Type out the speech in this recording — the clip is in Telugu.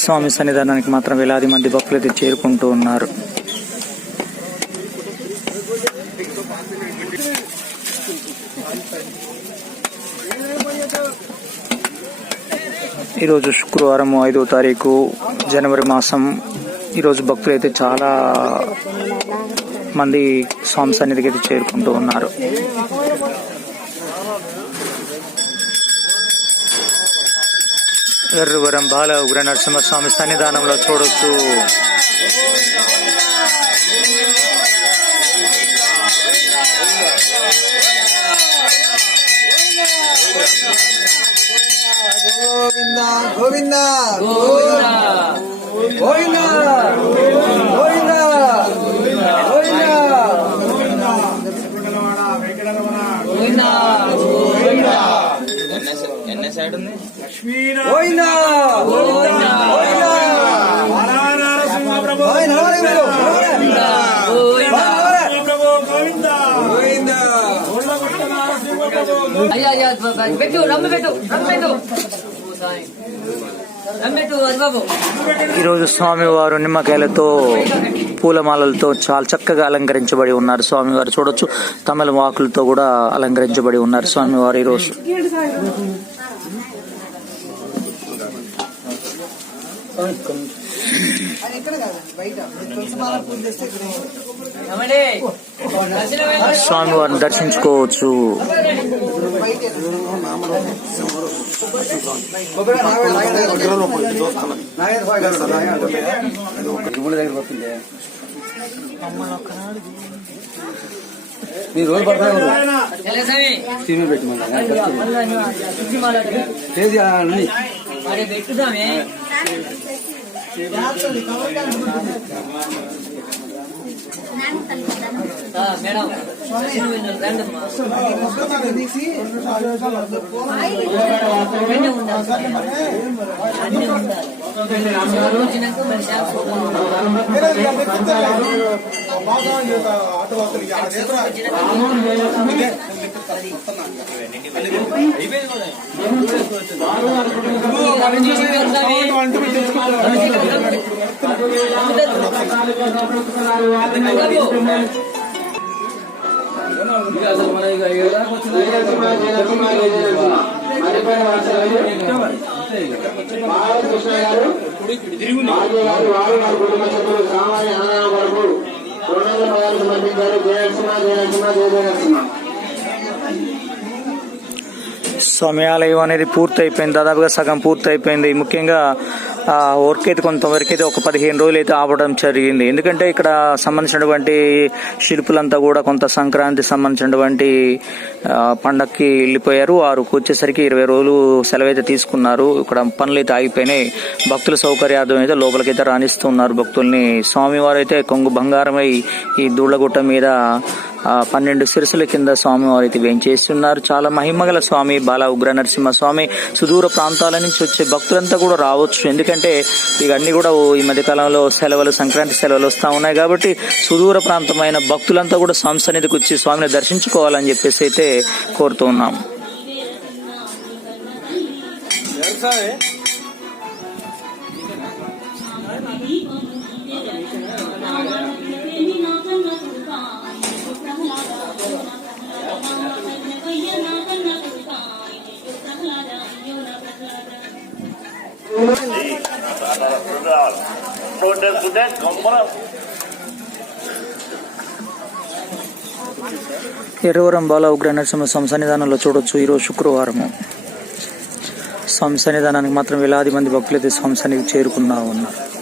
స్వామి సన్నిధానానికి మాత్రం వేలాది మంది భక్తులు అయితే చేరుకుంటూ ఉన్నారు. ఈరోజు శుక్రవారం 5వ తారీఖు జనవరి మాసం. ఈరోజు భక్తులు అయితే చాలా మంది స్వామి సన్నిధికి అయితే చేరుకుంటూ ఉన్నారు. ఎర్రవరం బాల ఉగ్ర నరసింహస్వామి సన్నిధానంలో చూడొచ్చు. గోవింద గోవింద గోవింద గోవింద ఈరోజు స్వామివారు నిమ్మకాయలతో పూలమాలలతో చాలా చక్కగా అలంకరించబడి ఉన్నారు. స్వామివారు చూడొచ్చు, తమిళ వాకులతో కూడా అలంకరించబడి ఉన్నారు స్వామివారు ఈరోజు. స్వామివారిని దర్శించుకోవచ్చు. మీరు రోజు పడతారు మేడం స్వామి ఆలయం అనేది పూర్తయిపోయింది, దాదాపుగా సగం పూర్తయిపోయింది. ముఖ్యంగా వర్క్ అయితే కొంతవరకు అయితే ఒక 15 రోజులు అయితే ఆపడం జరిగింది. ఎందుకంటే ఇక్కడ సంబంధించినటువంటి శిల్పులంతా కూడా కొంత సంక్రాంతి సంబంధించినటువంటి పండక్కి వెళ్ళిపోయారు. వారికి వచ్చేసరికి 20 రోజులు సెలవు అయితే తీసుకున్నారు. ఇక్కడ పనులు అయితే ఆగిపోయినాయి. భక్తుల సౌకర్యార్థం అయితే లోపలికైతే రాణిస్తున్నారు భక్తుల్ని. స్వామివారు అయితే కొంగు బంగారమై ఈ దూళ్లగుట్ట మీద 12 శిరసుల కింద స్వామివారు అయితే వేంచేస్తున్నారు. చాలా మహిమగల స్వామి బాల ఉగ్ర నరసింహ స్వామి. సుదూర ప్రాంతాల నుంచి వచ్చే భక్తులంతా కూడా రావచ్చు. ఎందుకంటే ఇవన్నీ కూడా ఈ మధ్యకాలంలో సెలవులు, సంక్రాంతి సెలవులు వస్తూ ఉన్నాయి కాబట్టి సుదూర ప్రాంతమైన భక్తులంతా కూడా స్వామి సన్నిధికి వచ్చి స్వామిని దర్శించుకోవాలని చెప్పేసి అయితే కోరుతూ ఉన్నాం. ఎర్రవరం బాల ఉగ్ర నరసింహ స్వామి సన్నిధానంలో చూడొచ్చు. ఈరోజు శుక్రవారము. స్వామి సన్నిధానానికి మాత్రం వేలాది మంది భక్తులైతే స్వామి సన్నిధికి చేరుకున్నా ఉన్నారు.